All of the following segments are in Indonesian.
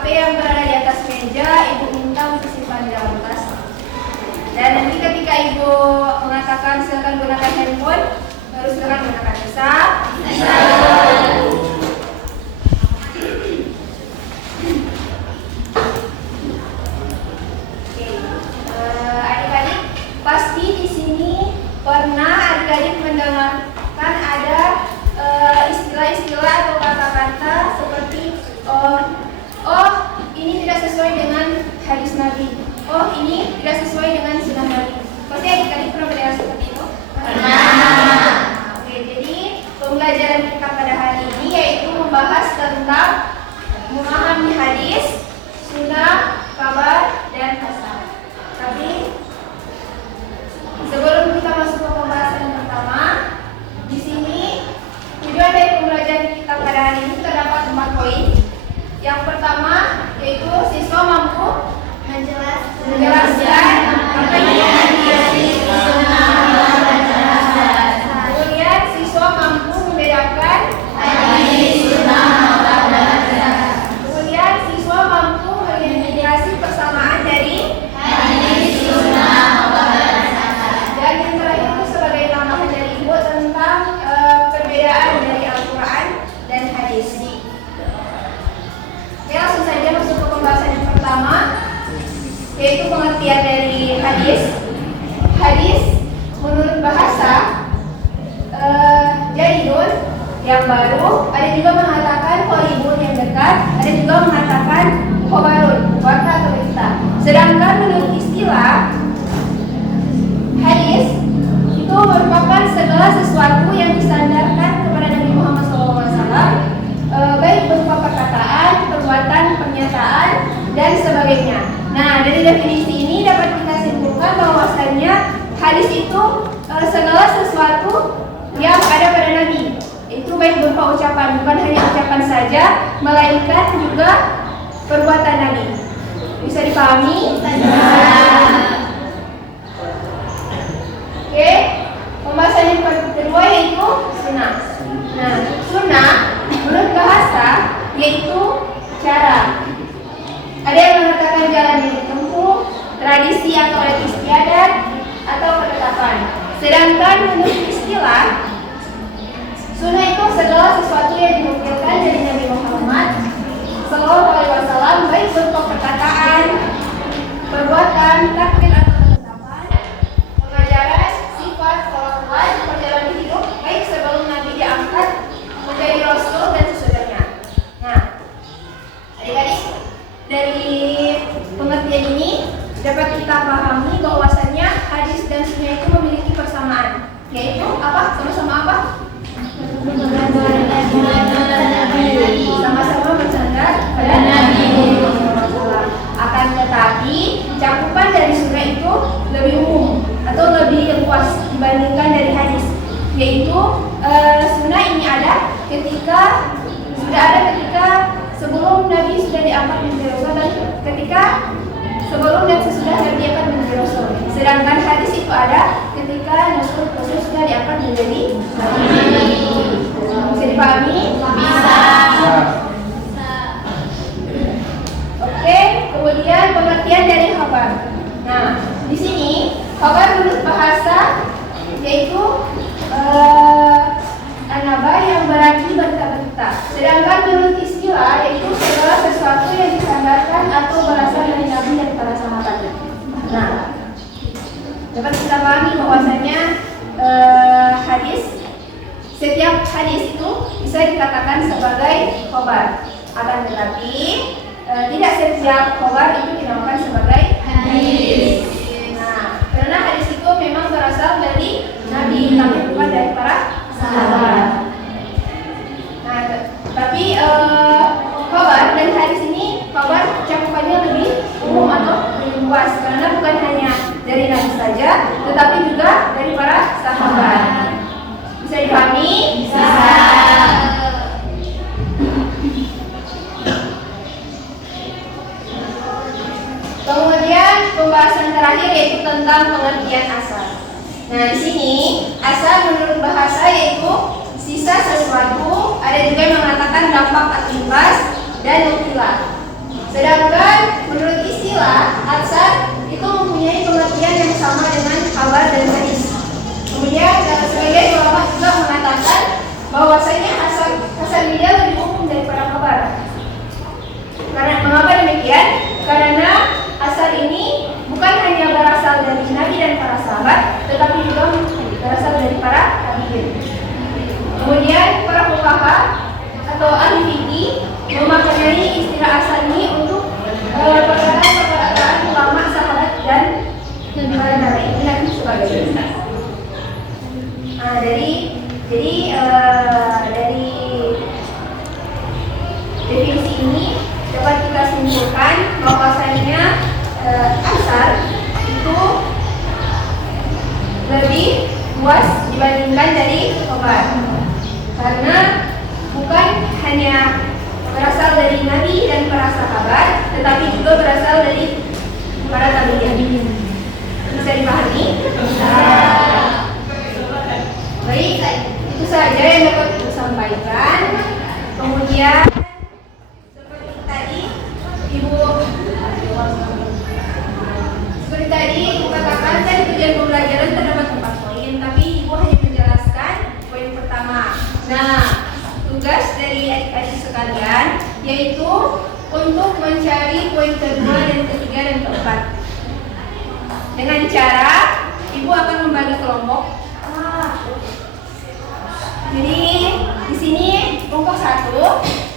HP yang berada di atas meja Ibu minta untuk simpan di dalam tas. Dan nanti ketika Ibu mengatakan silakan gunakan handphone, harus silakan gunakan. Bisa? Bisa. Adik-adik, pasti di sini pernah adik-adik mendengarkan ada istilah-istilah atau kata-kata seperti ini tidak sesuai dengan hadis Nabi. Oh, ini tidak sesuai dengan sunnah Nabi. Pasti adik-adik pernah mendengar seperti itu? Pernah. Oke, jadi pembelajaran kita pada hari ini yaitu membahas tentang memahami hadis, sunnah, kabar, dan asar. Tapi sebelum kita masuk ke pembahasan yang pertama, di sini tujuan dari pembelajaran kita pada hari ini terdapat 4 poin. Yang pertama yaitu siswa mampu menjelaskan apa yang hadis, sunnah, dan asar. Kemudian siswa mampu membedakan hadis, sunnah, dan asar. Kemudian siswa mampu mengidentifikasi persamaan dari hadis, sunnah, dan asar. Dan yang terakhir itu sebagai tambahan dari Ibu tentang perbedaan dari Al-Quran dan hadis. Oke, langsung saja masuk ke pembahasan yang pertama, yaitu pengertian dari hadis. Hadis menurut bahasa jadidun yang baru, ada juga mengatakan qaribun yang dekat, ada juga mengatakan khobarun, warta atau berita. Sedangkan menurut istilah hadis itu merupakan segala sesuatu yang disandarkan kepada Nabi Muhammad SAW, baik berupa perkataan, perbuatan, pernyataan, dan sebagainya. Nah, dari definisi ini dapat kita simpulkan bahwasannya hadis itu segala sesuatu yang ada pada Nabi. Itu baik berupa ucapan, bukan hanya ucapan saja, melainkan juga perbuatan Nabi. Bisa dipahami? Oke, pembahasan yang kedua yaitu sunnah. Nah, sunnah menurut bahasa yaitu cara. Ada yang mengatakan jalan yang ditempuh, tradisi atau adat istiadat, atau ketetapan. Sedangkan menurut istilah, sunnah itu segala sesuatu yang dinukilkan dari Nabi Muhammad SAW, baik berupa perkataan, perbuatan, takdir atau ketetapan, pengajaran, sifat, kelakuan, perjalanan hidup, baik sebelum Nabi diangkat menjadi Rasul dan sesudahnya. Nah, adik-adik, dari pengertian ini dapat kita pahami bahwasannya hadis dan sunnah itu memiliki persamaan, yaitu apa? Sama-sama apa? Sama-sama bersandar pada Nabi. Akan tetapi cakupan dari sunnah itu lebih umum atau lebih luas dibandingkan dari hadis, yaitu sunnah ini ada ketika sebelum Nabi sudah diangkat menjadi Rasul dan ketika sebelum dan sesudah Nabi diangkat menjadi Rasul. Sedangkan hadis itu ada ketika Rasul sudah diangkat menjadi Nabi. Bisa dipahami? Bisa. Oke, kemudian pengertian dari khabar. Nah, di sini khabar menurut bahasa yaitu anaba yang berarti berita-berita. Sedangkan menurut istilah yaitu segala sesuatu yang disandarkan atau berasal dari Nabi dan para sahabatnya. Nah, dapat kita pahami bahwasanya setiap hadis itu bisa dikatakan sebagai khobar. Akan tetapi tidak setiap khobar itu dinamakan sebagai hadis. Nah, karena hadis itu memang berasal dari Nabi, tapi bukan dari para sahabat. Nah, tapi khabar dan hadis ini khabar cakupannya lebih umum atau lebih luas karena bukan hanya dari Nabi saja, tetapi juga dari para sahabat. Bisa dipahami? Bisa. Kemudian pembahasan terakhir yaitu tentang pengertian asal. Nah, di sini asal menurut bahasa yaitu sisa sesuatu, ada juga yang mengatakan dampak akibat dan nukilah. Sedangkan menurut istilah atsar itu mempunyai pengertian yang sama dengan khabar dan hadis. Kemudian sebagian ulama juga mengatakan bahwasanya hasan dia lebih umum daripada khabar. Karena mengapa demikian? Karena asar ini bukan hanya berasal dari Nabi dan para sahabat, tetapi juga berasal dari para tabi'in. Kemudian para fuqaha atau ahli fikih memaknai istilah asar ini untuk perkataan ulama, sahabat dan para nabi sebagainya. Nah, dari definisi ini dapat kita simpulkan bahwasanya asar itu lebih luas dibandingkan dari khabar, karena bukan hanya berasal dari Nabi dan para sahabat, tetapi juga berasal dari para tabi'in. Bisa dipahami? Baik, itu saja yang dapat saya sampaikan. Kemudian seperti tadi Ibu katakan, dari tujuan pembelajaran terdapat 4 poin, tapi Ibu hanya menjelaskan poin pertama. Nah, tugas dari adik-adik sekalian yaitu untuk mencari poin kedua dan ketiga dan keempat. Dengan cara Ibu akan membagi kelompok. Jadi di sini kelompok 1,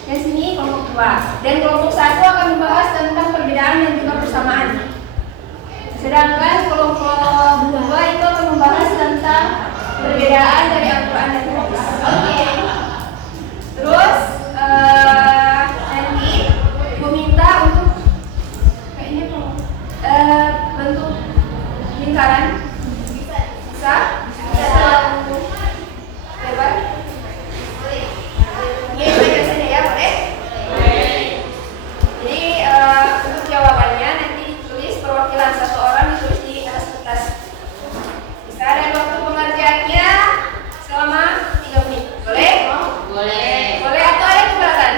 dan sini kelompok 2. Dan kelompok 1 akan membahas tentang perbedaan dan juga persamaan. Sedangkan kelompok 2 itu akan membahas tentang perbedaan dari Al-Quran dan hadis. Oke. Terus nanti Ibu minta untuk kayaknya bentuk lingkaran. Bisa? Lebar? Ini baca saja ya, boleh? Jadi untuk jawabannya nanti ditulis perwakilan 1 orang, ditulis di atas kertas. Bisa, dan waktu pengerjaannya selama 3 menit. Boleh? Boleh. Boleh atau ada keberatan?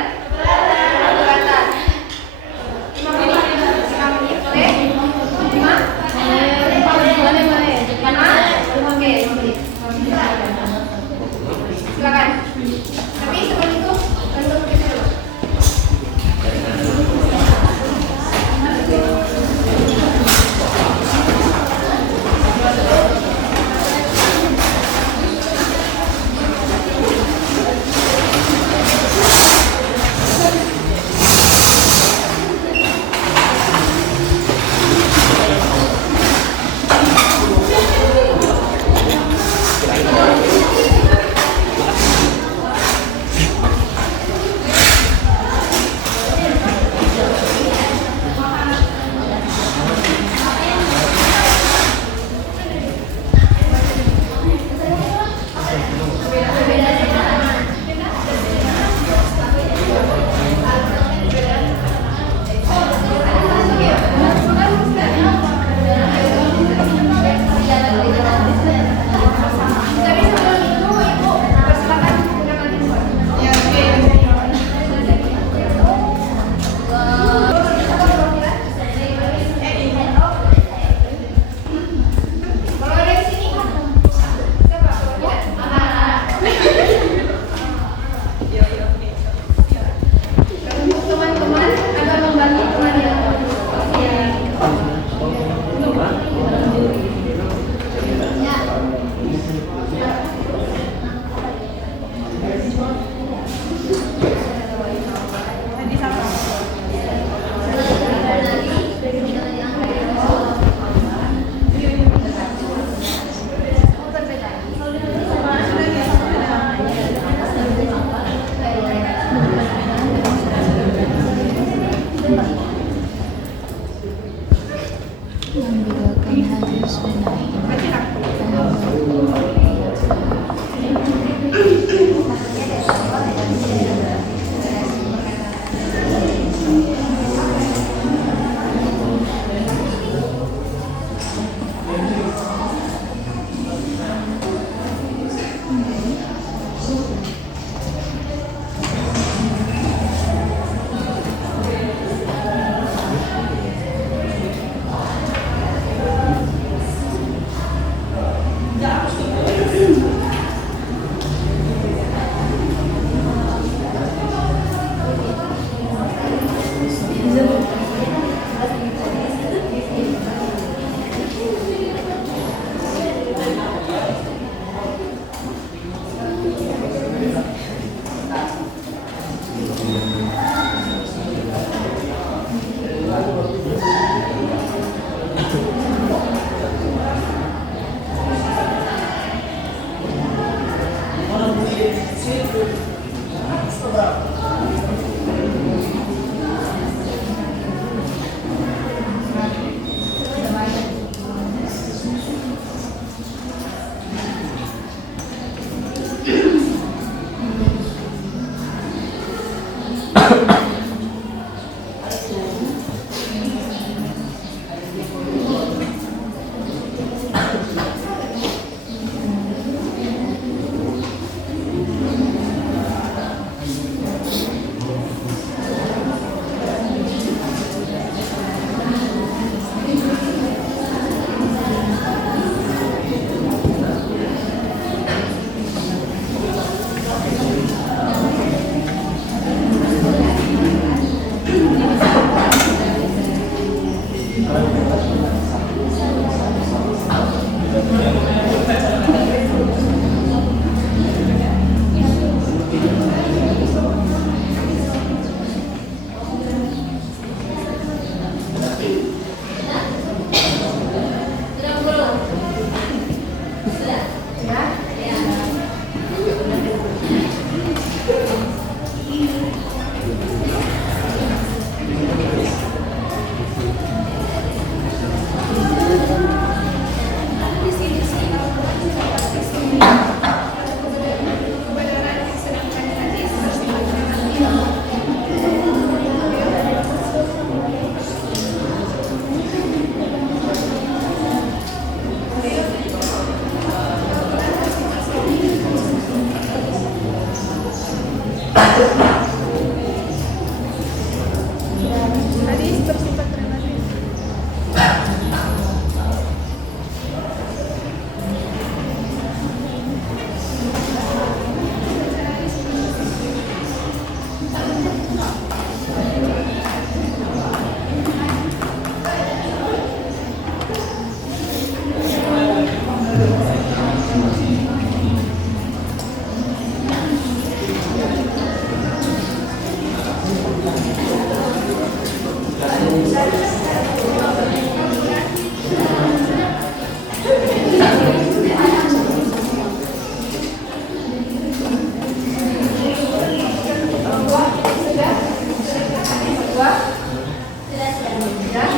kedua? Sudah.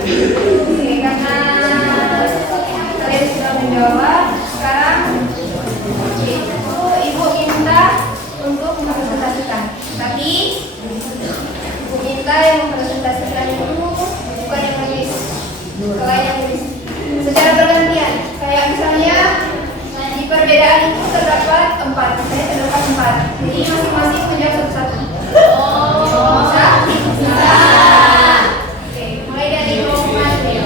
Oke, karena kalian sudah menjawab, sekarang itu ibu minta untuk mempresentasikan. Tapi ibu minta yang mempresentasikan itu bukan yang nulis, kalian yang nulis. Secara bergantian, kayak misalnya di perbedaan itu terdapat 4, saya terdapat 4. Jadi masing-masing menjawab satu-satu. Bisa? Bisa. Oke, mulai dari kelompok ini.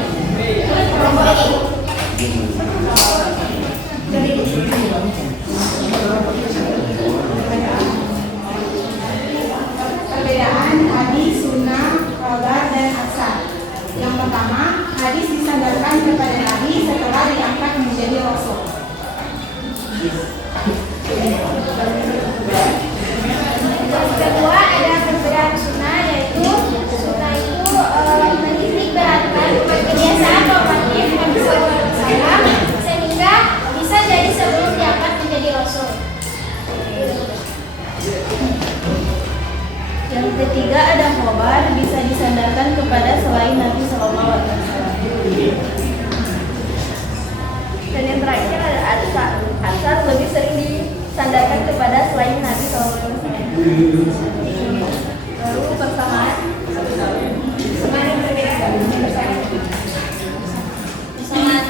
Perbedaan hadis, sunnah, khabar, dan asar. Yang pertama, hadis disandarkan kepada Nabi setelah diangkat menjadi rasul. Kedua ada perbedaan sunnah, yaitu sunnah itu menitik beratkan kebiasaan normatif Nabi SAW sehingga bisa jadi sebelum diangkat menjadi rasul. Yang ketiga ada khobar, bisa disandarkan kepada selain Nabi SAW. Dan yang terakhir ada asar. Asar lebih sering disandarkan kepada selain Nabi SAW. Lalu persamaan. Persamaan yang berbeda. Persamaan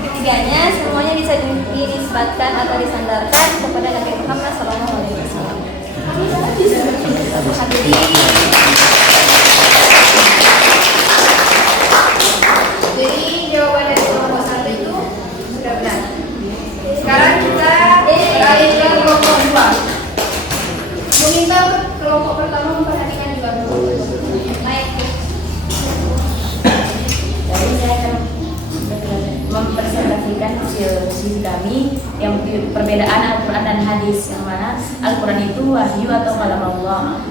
ketiganya semuanya bisa dinisbatkan atau disandarkan kepada Nabi Muhammad SAW. Jadi jawaban dari kelompok 1 itu sudah benar. Sekarang kita beralih ke kelompok 2. Meminta kelompok pertama memperhatikan juga dulu. Baik. Jadi saya akan mempresentasikan hasil kami yang perbedaan Al-Quran dan hadis, yang mana Al-Quran itu wahyu atau kalam Allah,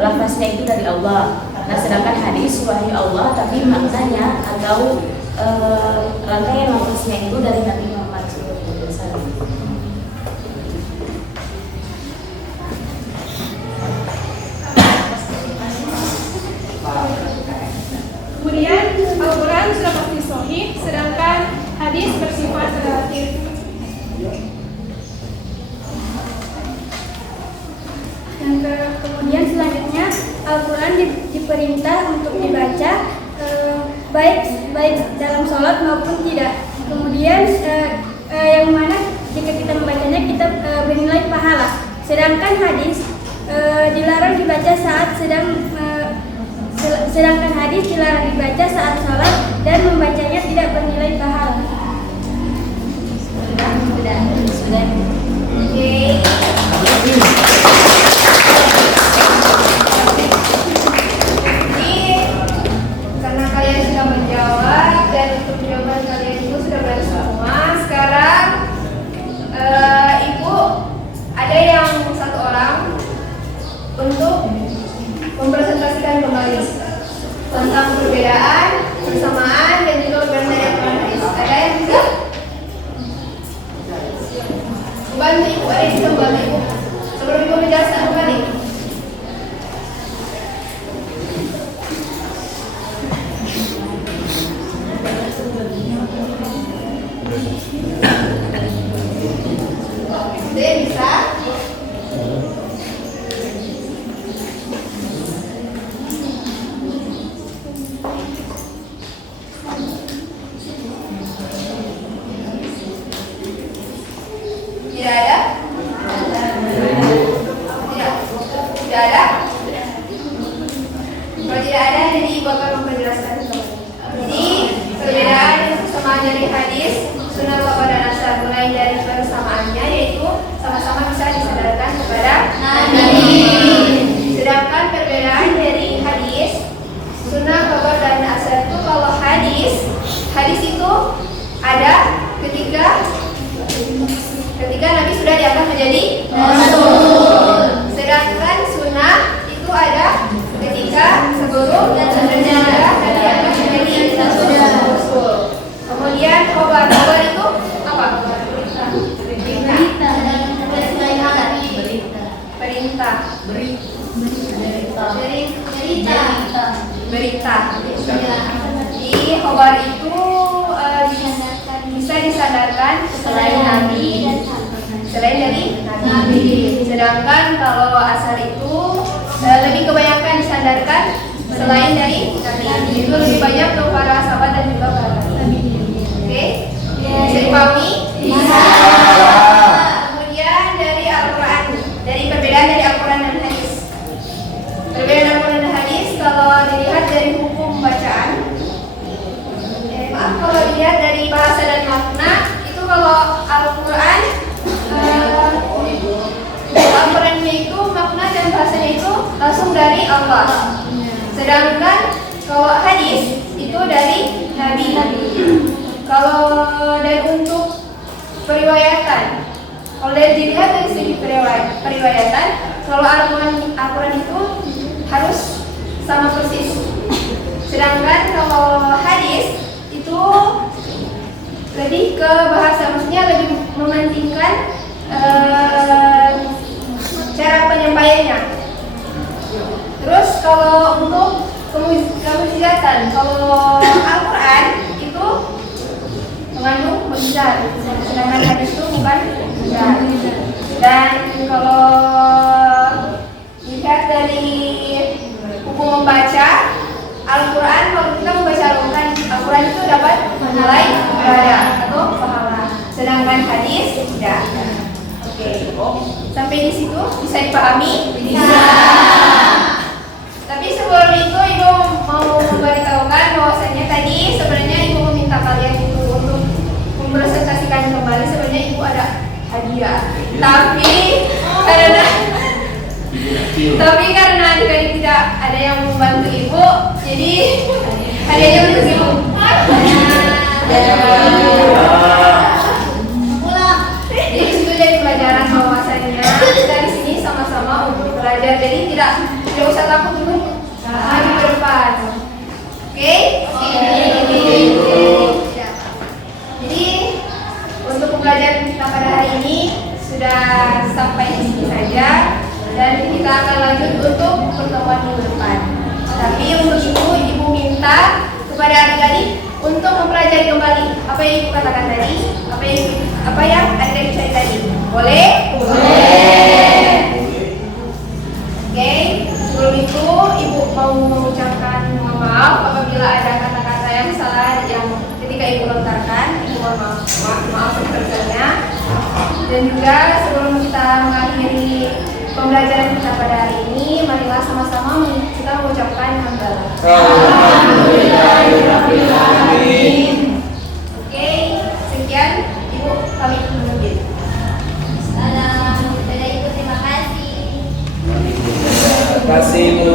lafaznya itu dari Allah. Nah, sedangkan hadis wahyu Allah tapi maknanya atau rangkaian lafaznya itu dari Nabi Muhammad SAW. Kemudian Al-Quran sudah pasti sahih, sedangkan hadis bersifat relatif. Kemudian selanjutnya Al-Quran diperintah untuk dibaca baik dalam sholat maupun tidak. Kemudian yang mana jika kita membacanya kita bernilai pahala. Sedangkan hadis dilarang dibaca saat sedangkan hadis dilarang dibaca saat sholat dan membacanya tidak bernilai pahala. Sudah. Oke. Jadi karena kalian sudah menjawab dan untuk jawaban kalian itu sudah benar semua. Sekarang ibu ada yang 1 orang untuk mempresentasikan kembali tentang perbedaan, persamaan, dan juga perbedaan hadis. Ada yang bisa? Bantu ibu, ada yang bisa bantu ibu sebelum ibu menjelaskan kembali. Ada yang bisa? Tidak ada? Tidak ada? Kalau tidak ada, jadi ibu akan memperjelaskan kembali. Jadi perbedaan dan persamaan dari hadis, sunnah, khabar, dan asar, mulai dari persamaannya yaitu sama-sama bisa disadarkan kepada Nabi. Sedangkan perbedaan dari hadis, sunnah, khabar, dan asar itu kalau hadis itu ada ketika Nabi sudah diangkat menjadi Rasul. Sedangkan sunnah itu ada ketika sebelum dan sesudah diangkat menjadi Rasul. Kemudian khabar itu apa? Perintah. Berita. Jadi khobar itu bisa disandarkan selain Nabi, selain dari Nabi. Sedangkan kalau asar itu lebih kebanyakan disandarkan selain dari Nabi. Itu lebih banyak untuk para sahabat dan juga para Nabi. Oke? Bisa dipahami? Bisa. Kemudian dari Al-Quran, dari perbedaan dari Al-Quran dan hadis. Perbedaan Al-Quran dan hadis kalau dilihat dari hukum bacaan, kalau dilihat dari bahasa dan makna, itu kalau Al-Quran Al-Qurannya itu makna dan bahasanya itu langsung dari Allah. Sedangkan kalau hadis itu dari Nabi. Kalau dari untuk periwayatan, kalau dilihat dari segi periwayatan, kalau Al-Quran itu harus sama persis. Sedangkan kalau hadis itu lebih ke bahasa, maksudnya lebih mementingkan cara penyampaiannya. Terus kalau untuk kemujizatan, kalau Al-Quran itu mengandung mukjizat, sedangkan hadis itu bukan mukjizat. Dan kalau dilihat dari hukum membaca Al-Quran, kalau kita membaca Al-Quran itu dapat nilai ibadah atau pahala, sedangkan hadis tidak. Oke, sampai di situ bisa dipahami? Bisa. Tapi sebelum itu Ibu mau memberitahukan bahwasanya tadi sebenarnya Ibu meminta kalian itu untuk mempresentasikan kembali, sebenarnya Ibu ada hadiah. Tapi karena adik-adik tidak ada yang membantu Ibu, jadi hadiahnya untuk Ibu. Jadi itu jadi pelajaran bahwasanya kita di sini sama-sama untuk belajar. Jadi tidak usah takut untuk maju ke depan. Oke? Jadi untuk pembelajaran kita pada hari ini sudah sampai di sini saja, dan kita akan lanjut untuk pertemuan minggu depan. Tapi untuk itu Ibu minta kepada adik-adik untuk mempelajari kembali apa yang Ibu katakan tadi, apa yang adik-adik cari tadi. Boleh? Boleh. Oke, sebelum itu Ibu mau mengucapkan mohon maaf apabila ada kata-kata yang salah yang ketika Ibu lontarkan. Ibu mohon maaf sebesar-besarnya. Dan juga sebelum kita mengakhiri pembelajaran kita pada hari ini, marilah sama-sama kita mengucapkan hamdalah. Alhamdulillahirrahmanirrahim. Oke, sekian Ibu kami menuntut. Salam dari Ibu, terima kasih. Terima kasih Bu.